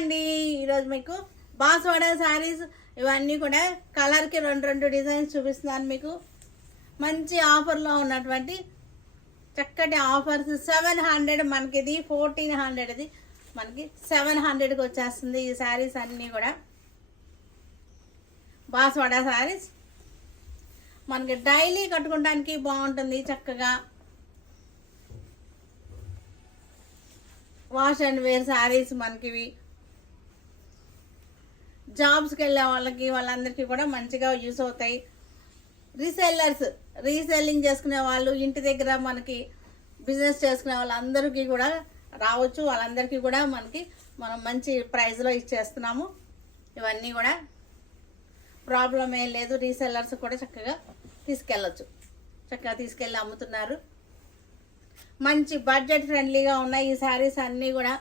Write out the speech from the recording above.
అండి. ఈరోజు మీకు బాస్వాడా శారీస్ ఇవన్నీ కూడా కలర్కి రెండు డిజైన్స్ చూపిస్తున్నాను. మీకు మంచి ఆఫర్లో ఉన్నటువంటి చక్కటి ఆఫర్స్ 700, మనకి ఇది 1400, ఇది మనకి 700కి వచ్చేస్తుంది. ఈ శారీస్ అన్నీ కూడా బాస్వాడా శారీస్ మనకి డైలీ కట్టుకోవడానికి బాగుంటుంది. చక్కగా వాష్ అండ్ వేర్ శారీస్ మనకి ఇవి జాబ్స్కి వెళ్ళే వాళ్ళందరికీ కూడా మంచిగా యూస్ అవుతాయి. రీసెల్లింగ్ చేసుకునే వాళ్ళు, ఇంటి దగ్గర మనకి బిజినెస్ చేసుకునే వాళ్ళందరికీ కూడా రావచ్చు. వాళ్ళందరికీ కూడా మనం మంచి ప్రైస్లో ఇచ్చేస్తున్నాము. ఇవన్నీ కూడా ప్రాబ్లం ఏం లేదు. రీసెల్లర్స్ కూడా చక్కగా తీసుకెళ్ళి అమ్ముతున్నారు. మంచి బడ్జెట్ ఫ్రెండ్లీగా ఉన్నాయి ఈ శారీస్ అన్నీ కూడా.